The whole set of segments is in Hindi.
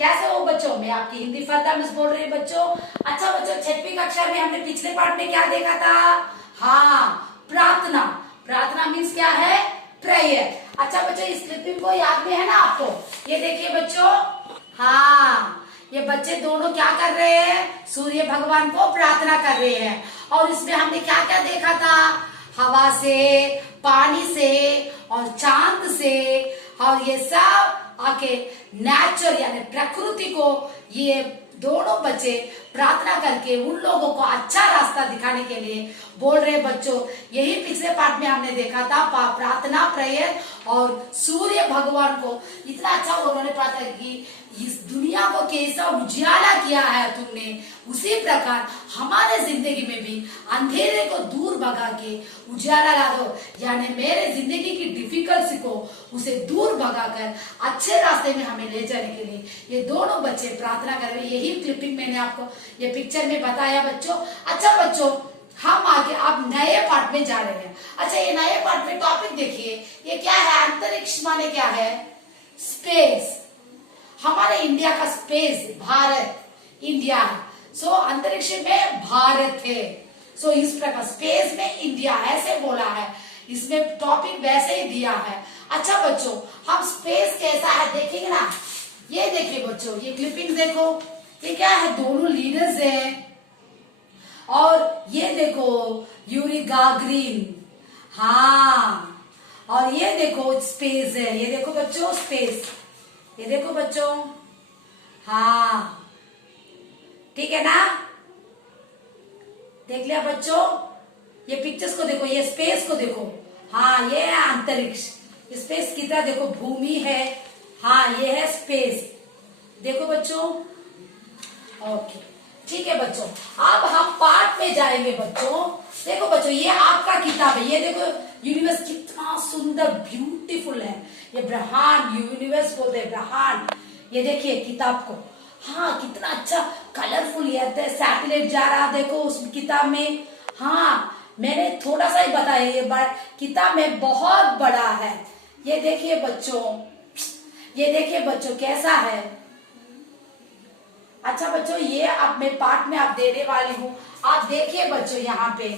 कैसे हो बच्चों? मैं आपकी हिंदी फरदा मिस बोल रही हूँ बच्चों। अच्छा बच्चों, 6वीं कक्षा में हमने पिछले पार्ट में क्या देखा था? हाँ, प्रार्थना। प्रार्थना मीन्स क्या है? प्रेयर। अच्छा बच्चों, इस क्लिपिंग को याद में है ना आपको? ये देखिए बच्चों, हाँ, ये बच्चे दोनों क्या कर रहे हैं? सूर्य भगवान को प्रार्थना कर रहे हैं। और इसमें हमने क्या क्या देखा था? हवा से, पानी से और चांद से, और ये सब आके नेचर यानी प्रकृति को ये दोनों बच्चे प्रार्थना करके उन लोगों को अच्छा रास्ता दिखाने के लिए बोल रहे बच्चों। यही पिछले पार्ट में हमने देखा था, प्रार्थना, प्रेयर, और सूर्य भगवान को इतना अच्छा उन्होंने प्रार्थना की, इस दुनिया को कैसा उजियाला किया है तुमने, उसी प्रकार हमारे जिंदगी में भी अंधेरे को दूर भगा के उजाला ला दो। यानी मेरे जिंदगी की डिफिकल्टी को उसे दूर भगाकर अच्छे रास्ते में हमें ले जाने के लिए ये दोनों बच्चे प्रार्थना कर रहे हैं। यही क्लिपिंग मैंने आपको ये पिक्चर में बताया बच्चों। अच्छा बच्चों, हम आगे अब नए पार्ट में जा रहे हैं। अच्छा, ये नए पार्ट में टॉपिक देखिए, ये क्या है? अंतरिक्ष माने क्या है? स्पेस। हमारे इंडिया का स्पेस, भारत, इंडिया है। सो अंतरिक्ष में भारत है। सो इस प्रकार स्पेस में इंडिया ऐसे बोला है, इसमें टॉपिक वैसे ही दिया है। अच्छा बच्चों, हम स्पेस कैसा है देखेंगे ना। ये देखिए बच्चों, ये क्लिपिंग देखो, ये क्या है? दोनों लीडर्स हैं। और ये देखो यूरी गागरिन, हाँ, और ये देखो स्पेस है। ये देखो बच्चों स्पेस, ये देखो बच्चों, हाँ, ठीक है ना? देख लिया बच्चों? ये पिक्चर्स को देखो, ये स्पेस को देखो, हाँ, ये है अंतरिक्ष। स्पेस की तरह देखो, भूमि है, हाँ, ये है स्पेस। देखो बच्चों, ओके, ठीक है बच्चों। अब हम पार्ट में जाएंगे बच्चों। देखो बच्चों, ये आपका किताब है। ये देखो यूनिवर्स कितना सुंदर ब्यूटीफुल है। ये ब्रह्मांड, यूनिवर्स बोलते हैं ब्रह्मांड। ये देखिए किताब को, हाँ, कितना अच्छा कलरफुल ये सैटेलाइट जा रहा, देखो उस किताब में। हाँ, मैंने थोड़ा सा ही बताया, ये किताब में बहुत बड़ा है। ये देखिए बच्चों, ये देखिए बच्चों कैसा है। अच्छा बच्चों, ये अब मैं पार्ट में आप देने वाली हूँ। आप देखिए बच्चों, यहाँ पे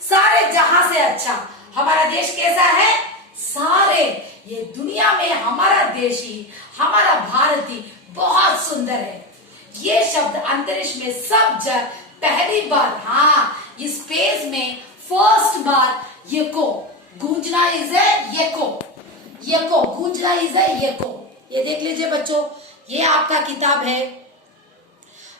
सारे जहां से अच्छा हमारा देश कैसा है? सारे ये दुनिया में हमारा देश ही, हमारा भारत ही बहुत सुंदर है। ये शब्द अंतरिक्ष में सब जगह पहली बार, हाँ, इस स्पेस में फर्स्ट बार येको गूंजना इज येको, येको गूंजना इज येको। ये देख लीजिए बच्चों, ये आपका किताब है।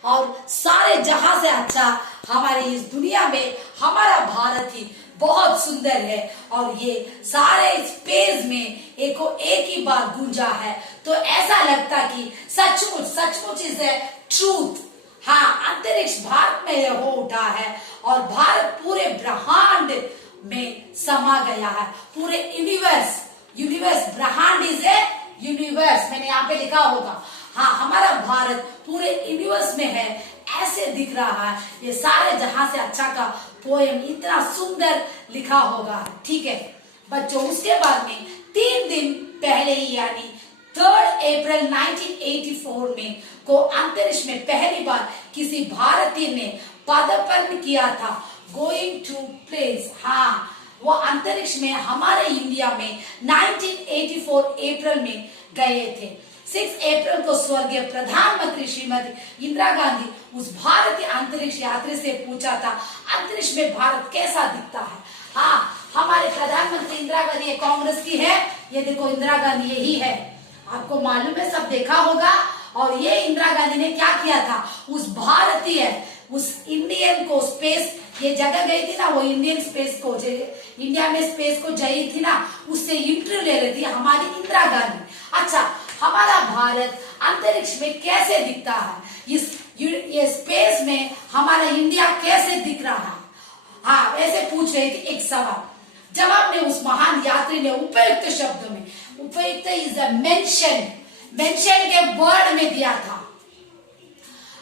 और सारे जहां से अच्छा हमारे इस दुनिया में हमारा भारत ही बहुत सुंदर है। और ये सारे स्पेस में एक ही बार गूंजा है, तो ऐसा लगता कि सचमुच सचमुच इज ए ट्रूथ। हाँ, अंतरिक्ष भारत में हो उठा है और भारत पूरे ब्रह्मांड में समा गया है। पूरे यूनिवर्स, यूनिवर्स, ब्रह्मांड इज ए यूनिवर्स, मैंने यहाँ पे लिखा होगा। हाँ, हमारा भारत पूरे यूनिवर्स में है, ऐसे दिख रहा है। ये सारे जहां से अच्छा का पोएम इतना सुंदर लिखा होगा, ठीक है बच्चों। उसके बाद में 3 दिन पहले ही, यानी 3 अप्रैल 1984 में को अंतरिक्ष में पहली बार किसी भारतीय ने पदार्पण किया था, गोइंग टू प्लेस। हाँ, वो अंतरिक्ष में हमारे इंडिया में 1984 अप्रैल में गए थे। 6 अप्रैल को स्वर्गीय प्रधानमंत्री श्रीमती इंदिरा गांधी उस भारतीय अंतरिक्ष यात्री से पूछा था, अंतरिक्ष में भारत कैसा दिखता है। हाँ, हमारे प्रधानमंत्री इंदिरा गांधी कांग्रेस की है। ये देखो इंदिरा गांधी यही है, आपको मालूम है, सब देखा होगा। और ये इंदिरा गांधी ने क्या किया था? उस भारतीय, उस इंडियन को स्पेस, ये जगह गई थी ना, वो इंडियन स्पेस को, इंडिया में स्पेस को गई थी ना, उससे इंटरव्यू ले रही थी हमारी इंदिरा गांधी। अच्छा, हमारा भारत अंतरिक्ष में कैसे दिखता है? ये स्पेस में हमारा इंडिया कैसे दिख रहा है? हाँ, ऐसे पूछ रही थी एक सवाल। जवाब में उस महान यात्री ने उपयुक्त शब्दों में, उपयुक्त इज अ मेंशन, मेंशन के वर्ड में दिया था।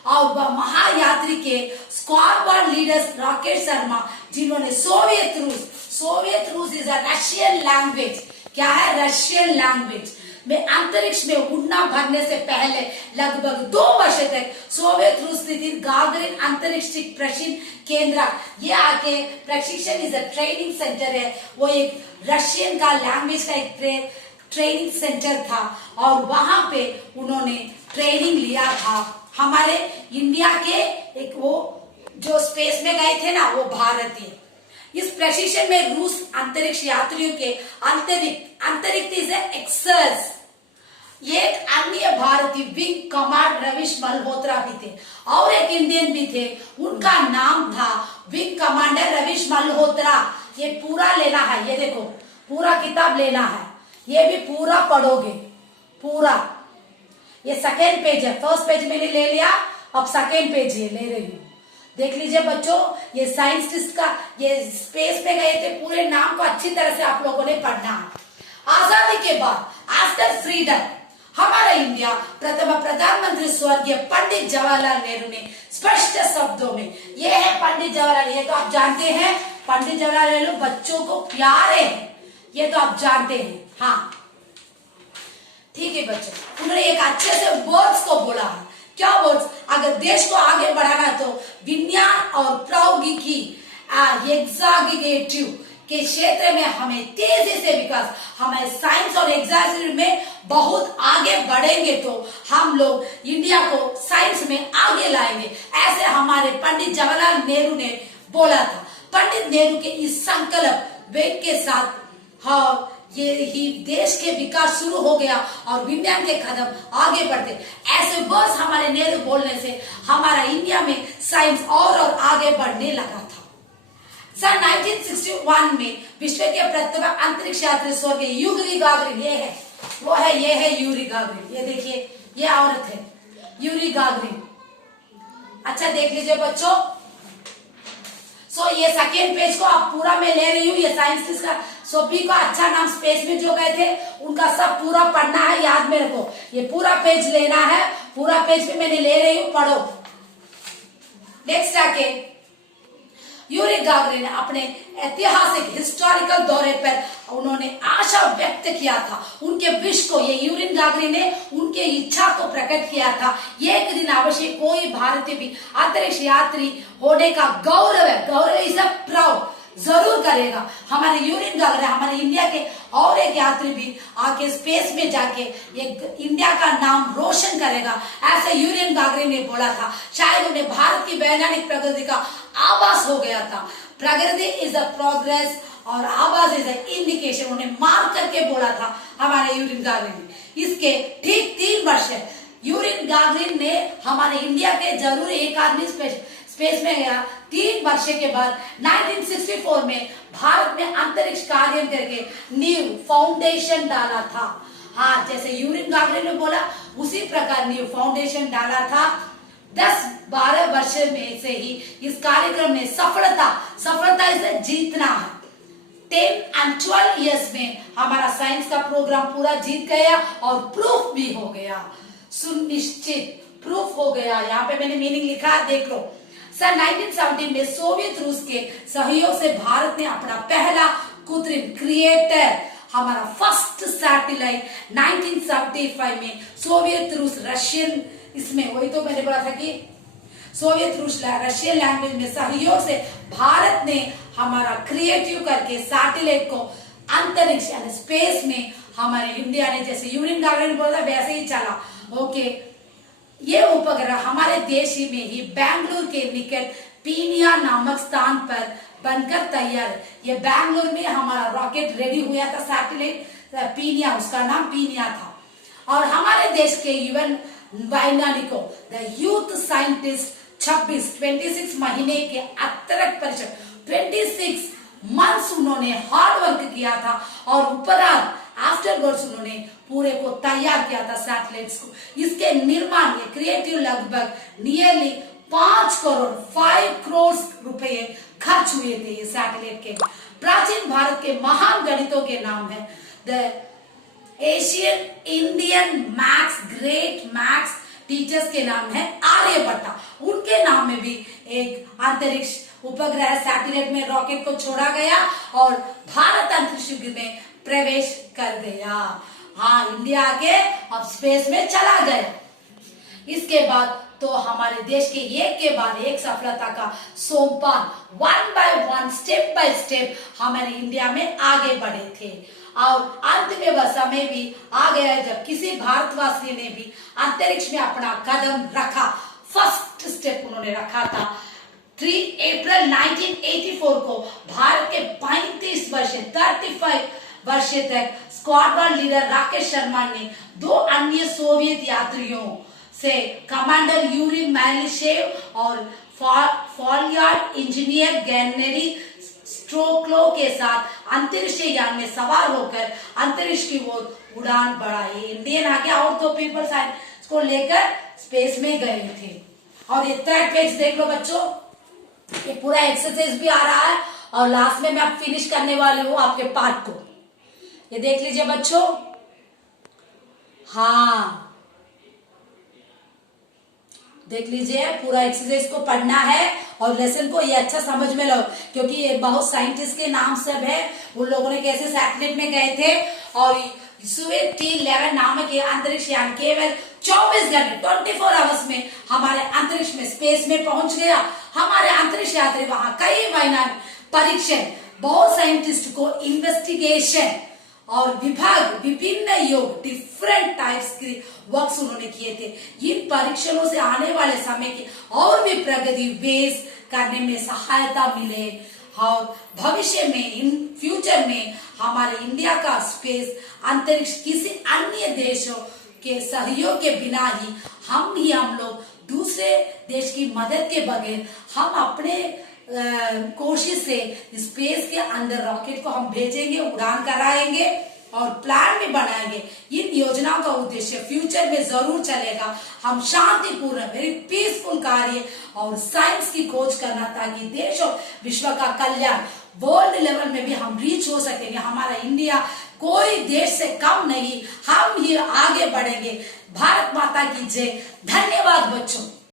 और वह महायात्री के स्क्वाड लीडर्स राकेश शर्मा, जिन्होंने सोवियत रूस इज अ रशियन लैंग्वेज, क्या है? Russian language. में अंतरिक्ष में उड़ना भरने से पहले लगभग 2 वर्ष तक सोवियत रूस स्थित गागरिन अंतरिक्ष प्रशिक्षण केंद्र, ये आके प्रशिक्षण इज अ ट्रेनिंग सेंटर है, वो एक रशियन का लैंग्वेज का एक ट्रेनिंग सेंटर था और वहां पे उन्होंने ट्रेनिंग लिया था। हमारे इंडिया के एक वो जो स्पेस में गए थे ना, वो भारतीय। इस प्रशिक्षण में रूस अंतरिक्ष यात्रियों के अंतरिक्ष इज एक्सर्स, ये एक अन्य भारतीय विंग कमांड रवीश मल्होत्रा भी थे और एक इंडियन भी थे, उनका नाम था विंग कमांडर रवीश मल्होत्रा। ये पूरा लेना है, ये देखो पूरा किताब लेना है, ये भी पूरा पढ़ोगे पूरा। ये सेकेंड पेज है, फर्स्ट पेज मैंने ले लिया, अब सेकेंड पेज ये ले रही हूँ, देख लीजिए बच्चों। ये साइंटिस्ट का ये स्पेस में गए थे, पूरे नाम को अच्छी तरह से आप लोगों ने पढ़ना है। आजादी के बाद आफ्टर फ्रीडम हमारा इंडिया प्रथम प्रधानमंत्री स्वर्गीय पंडित जवाहरलाल नेहरू ने स्पष्ट शब्दों में, ये है पंडित जवाहरलाल, ये तो आप जानते हैं पंडित जवाहरलाल नेहरू बच्चों को प्यारे हैं, ये तो आप जानते हैं। हाँ ठीक है बच्चों, उन्होंने एक अच्छे से वर्ड्स को बोला है। क्या वर्ड्स? अगर देश को आगे बढ़ाना तो विज्ञान और प्रौद्योगिकी एग्जीक्यूटिव के क्षेत्र में हमें तेजी से विकास, हमें साइंस और एग्जीक्यूटिव में बहुत आगे बढ़ेंगे तो हम लोग इंडिया को साइंस में आगे लाएंगे, ऐसे हमारे पंडित जवाहरलाल नेहरू ने बोला था। पंडित नेहरू के इस संकल्प वेग के साथ हाँ ये ही देश के विकास शुरू हो गया और विज्ञान के कदम आगे बढ़ते। ऐसे वर्ड्स हमारे नेहरू बोलने से हमारा इंडिया में साइंस और आगे बढ़ने लगा था। सन 1961 में विश्व के प्रथम अंतरिक्ष यात्री स्वर्गीय यूरी गागरिन, ये है वो है, ये है यूरी गागरिन, ये देखिए ये औरत है यूरी गागरिन। अच्छा देख लीजिए बच्चों, ये सेकेंड पेज को आप पूरा मैं ले रही हूँ, ये साइंटिस्ट का सभी का अच्छा नाम स्पेस में जो गए थे उनका सब पूरा पढ़ना है, याद में रखो, ये पूरा पेज लेना है, पूरा पेज पे मैंने ले रही हूँ, पढ़ो। नेक्स्ट आके यूरी गागरिन ने अपने ऐतिहासिक हिस्टोरिकल दौरे पर उन्होंने आशा व्यक्त किया था, उनके विश को, ये यूरी गागरिन ने उनके इच्छा को प्रकट किया था, एक दिन अवश्य कोई भारतीय भी अंतरिक्ष यात्री होने का गौरव है, गौरव इज अ प्राउड जरूर करेगा। हमारे यूरी गागरिन हमारे इंडिया के और एक यात्री भी आके स्पेस में जाके एक इंडिया का नाम रोशन करेगा, ऐसे यूरी गागरिन ने बोला था। शायद उन्हें भारत की वैज्ञानिक प्रगति का आभास हो गया था। प्रगति इज अ प्रोग्रेस और आवाज इज अ इंडिकेशन, उन्हें मार्क करके बोला था हमारे यूरी गागरिन ने। इसके ठीक 3 वर्ष यूरी गागरिन ने हमारे इंडिया के जरूर एक आदमी स्पेस में गया। 3 वर्ष के बाद 1964 में भारत में अंतरिक्ष कार्य करके न्यू फाउंडेशन डाला था। हाँ जैसे यूरी गागरिन ने बोला उसी प्रकार न्यू फाउंडेशन डाला था। 10-12 वर्ष में से ही इस कार्यक्रम में सफलता इसे जीतना है। 10 and 12 इयर्स में हमारा साइंस का प्रोग्राम पूरा जीत गया और प्रूफ भी हो गया, सुनिश्चित प्रूफ हो गया। यहाँ पे मैंने मीनिंग लिखा है, देख लो। सन 1970 में सोवियत रूस के सहयोग से भारत ने अपना पहला कृत्रिम क्रिएटर, हमारा फर्स्ट सैटेलाइट 1975 में सोवियत रूस रशियन, इसमें वही तो मैंने बोला था कि सोवियत रूस रशियन लैंग्वेज में सहयोग से भारत ने हमारा क्रिएटिव करके सैटेलाइट को अंतरिक्ष यानी स्पेस में हमारे इंडिया ने, जैसे यूरी गागरिन बोला वैसे ही चला। ओके, ये उपग्रह हमारे देश में ही बेंगलुरु के निकट पीनिया नामक स्थान पर बनकर तैयार। ये बेंगलुरु में हमारा रॉकेट रेडी हुआ था, सैटेलाइट पीनिया, उसका नाम पीनिया था। और हमारे देश के युवा वैज्ञानिकों द यूथ साइंटिस्ट 26 महीने के अतिरिक्त परिश्रम 26 मंथ्स उन्होंने हार्ड वर्क किया था और उपरांत आफ्टरवर्ड्स उन्होंने पूरे को तैयार किया था सैटेलाइट्स को। इसके निर्माण में क्रिएटिव लगभग नियरली 5 करोड़ रुपए खर्च हुए थे। ये सैटेलाइट के प्राचीन भारत के महान गणितों के नाम है the Asian Indian maths great maths teachers के नाम है आर्यभट्ट। उनके नाम में भी एक अंतरिक्ष उपग्रह सैटेलाइट में रॉकेट को छोड़ा गया और भारत अंतरिक्ष में प्रवेश कर गया। हाँ, इंडिया आके अब स्पेस में चला गया। इसके बाद तो हमारे देश के एक के बाद एक सफलता का सोपान, one by one, step by step हमारे इंडिया में आगे बढ़े थे। और अंत में वह समय भी आ गया है जब किसी भारतवासी ने भी अंतरिक्ष में अपना कदम रखा। फर्स्ट स्टेप उन्होंने रखा था 3 अप्रैल 1984 को। भारत के 35 वर्षीय तक स्क्वाड्रन लीडर राकेश शर्मा ने 2 अन्य सोवियत यात्रियों से कमांडर यूरी मैलिशेव और फॉलियार्ड इंजीनियर गैनेरी स्ट्रोक्लो के साथ अंतरिक्ष यान में सवार होकर अंतरिक्ष की ओर उड़ान बढ़ाई। इंडियन आगे और 2 पीपल साइंस को लेकर स्पेस में गए थे। और ये 3rd पेज देख लो बच्चों, ये पूरा एक्सरसाइज भी आ रहा है और लास्ट में मैं अब फिनिश करने वाली हूँ आपके पार्ट को। ये देख लीजिए बच्चों। हाँ, देख लीजिए, पूरा एक्सरसाइज को पढ़ना है और लेसन को ये अच्छा समझ में लो, क्योंकि ये बहुत साइंटिस्ट के नाम सब है, उन लोगों ने कैसे सैटेलाइट में गए थे। और सुवेत T11 नामक ये अंतरिक्ष यान केवल 24 घंटे 24 आवर्स में हमारे अंतरिक्ष में स्पेस में पहुंच गया। हमारे अंतरिक्ष यात्री वहां कई वैज्ञानिक परीक्षण, बहुत साइंटिस्ट को इन्वेस्टिगेशन और विभिन्न योग, डिफरेंट टाइप्स के वर्क्स उन्होंने किए थे। इन परीक्षणों से आने वाले समय की और भी प्रगति बेस करने में सहायता मिले और भविष्य में, इन फ्यूचर में हमारे इंडिया का स्पेस अंतरिक्ष किसी अन्य देशों के सहयोग के बिना ही हम लोग दूसरे देश की मदद के बगैर हम अपने कोशिश से स्पेस के अंदर रॉकेट को हम भेजेंगे, उड़ान कराएंगे और प्लान भी बनाएंगे। इन योजनाओं का उद्देश्य फ्यूचर में जरूर चलेगा। हम शांतिपूर्ण, वेरी पीसफुल कार्य और साइंस की खोज करना, ताकि देश और विश्व का कल्याण वर्ल्ड लेवल में भी हम रीच हो सकेंगे। हमारा इंडिया कोई देश से कम नहीं, हम ही आगे बढ़ेंगे। भारत माता की जय। धन्यवाद बच्चों।